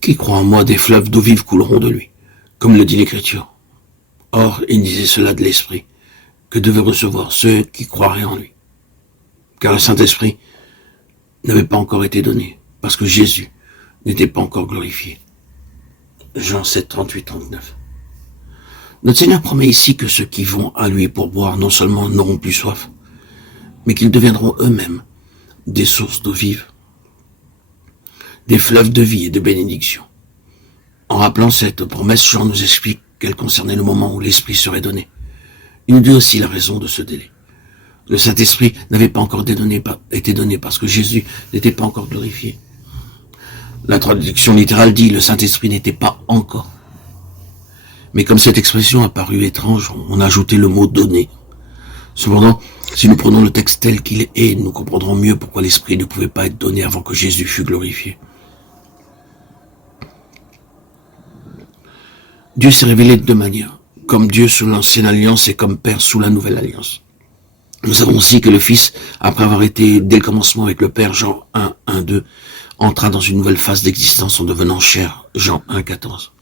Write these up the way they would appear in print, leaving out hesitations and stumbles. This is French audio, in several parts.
Qui croit en moi, des fleuves d'eau vive couleront de lui, comme le dit l'Écriture. Or, il disait cela de l'Esprit, que devaient recevoir ceux qui croiraient en lui. Car le Saint-Esprit n'avait pas encore été donné, parce que Jésus n'était pas encore glorifié. Jean 7, 38, 39. Notre Seigneur promet ici que ceux qui vont à lui pour boire non seulement n'auront plus soif, mais qu'ils deviendront eux-mêmes des sources d'eau vive, des fleuves de vie et de bénédiction. En rappelant cette promesse, Jean nous explique qu'elle concernait le moment où l'Esprit serait donné. Il nous dit aussi la raison de ce délai. Le Saint-Esprit n'avait pas encore été donné parce que Jésus n'était pas encore glorifié. La traduction littérale dit « le Saint-Esprit n'était pas encore ». Mais comme cette expression a paru étrange, on a ajouté le mot « donné ». Cependant, si nous prenons le texte tel qu'il est, nous comprendrons mieux pourquoi l'Esprit ne pouvait pas être donné avant que Jésus fût glorifié. Dieu s'est révélé de deux manières, comme Dieu sous l'ancienne alliance et comme Père sous la nouvelle alliance. Nous savons aussi que le Fils, après avoir été dès le commencement avec le Père, Jean 1, 1, 2, entra dans une nouvelle phase d'existence en devenant chair, Jean 1, 14.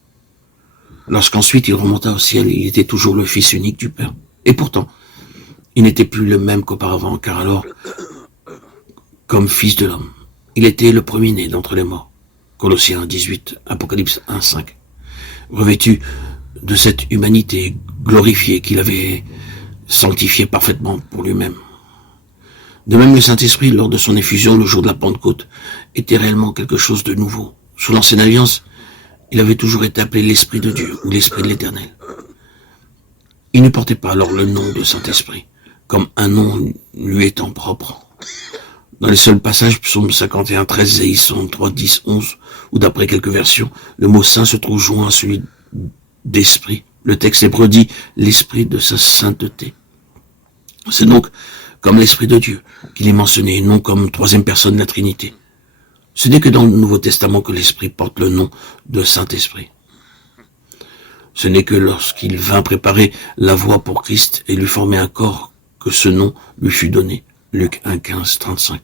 Lorsqu'ensuite il remonta au ciel, il était toujours le Fils unique du Père. Et pourtant, il n'était plus le même qu'auparavant, car alors, comme Fils de l'homme, il était le premier-né d'entre les morts. Colossiens 18, Apocalypse 1, 5. Revêtu de cette humanité glorifiée qu'il avait sanctifiée parfaitement pour lui-même. De même, le Saint-Esprit, lors de son effusion le jour de la Pentecôte, était réellement quelque chose de nouveau. Sous l'ancienne alliance, il avait toujours été appelé l'Esprit de Dieu ou l'Esprit de l'Éternel. Il ne portait pas alors le nom de Saint-Esprit, comme un nom lui étant propre. Dans les seuls passages, psaume 51, 13, Ésaïe 3, 10, 11, où d'après quelques versions, le mot saint se trouve joint à celui d'esprit. Le texte hébreu dit l'esprit de sa sainteté. C'est donc comme l'Esprit de Dieu qu'il est mentionné, non comme troisième personne de la Trinité. Ce n'est que dans le Nouveau Testament que l'Esprit porte le nom de Saint-Esprit. Ce n'est que lorsqu'il vint préparer la voie pour Christ et lui former un corps que ce nom lui fut donné. Luc 1, 15, 35.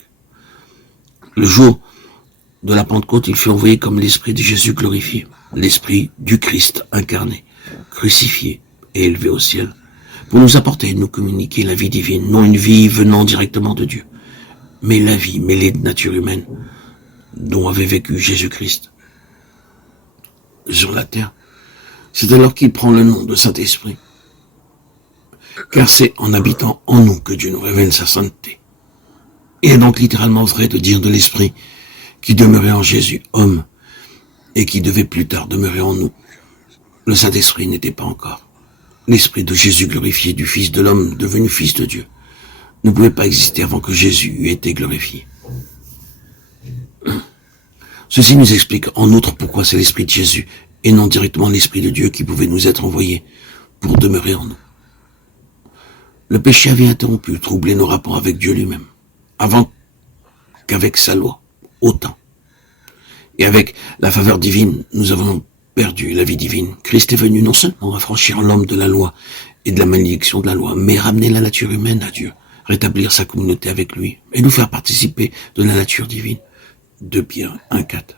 Le jour de la Pentecôte, il fut envoyé comme l'Esprit de Jésus glorifié, l'Esprit du Christ incarné, crucifié et élevé au ciel, pour nous apporter et nous communiquer la vie divine, non une vie venant directement de Dieu, mais la vie mêlée de nature humaine dont avait vécu Jésus-Christ sur la terre. C'est alors qu'il prend le nom de Saint-Esprit, car c'est en habitant en nous que Dieu nous révèle sa sainteté. Il est donc littéralement vrai de dire de l'Esprit qui demeurait en Jésus, homme, et qui devait plus tard demeurer en nous. Le Saint-Esprit n'était pas encore. L'Esprit de Jésus glorifié, du Fils de l'homme devenu Fils de Dieu, ne pouvait pas exister avant que Jésus eût été glorifié. Ceci nous explique en outre pourquoi c'est l'Esprit de Jésus et non directement l'Esprit de Dieu qui pouvait nous être envoyé pour demeurer en nous. Le péché avait interrompu, troublé nos rapports avec Dieu lui-même, avant qu'avec sa loi, autant. Et avec la faveur divine, nous avons perdu la vie divine. Christ est venu non seulement affranchir l'homme de la loi et de la malédiction de la loi, mais ramener la nature humaine à Dieu, rétablir sa communauté avec lui et nous faire participer de la nature divine. 2 Pierre 1, 4.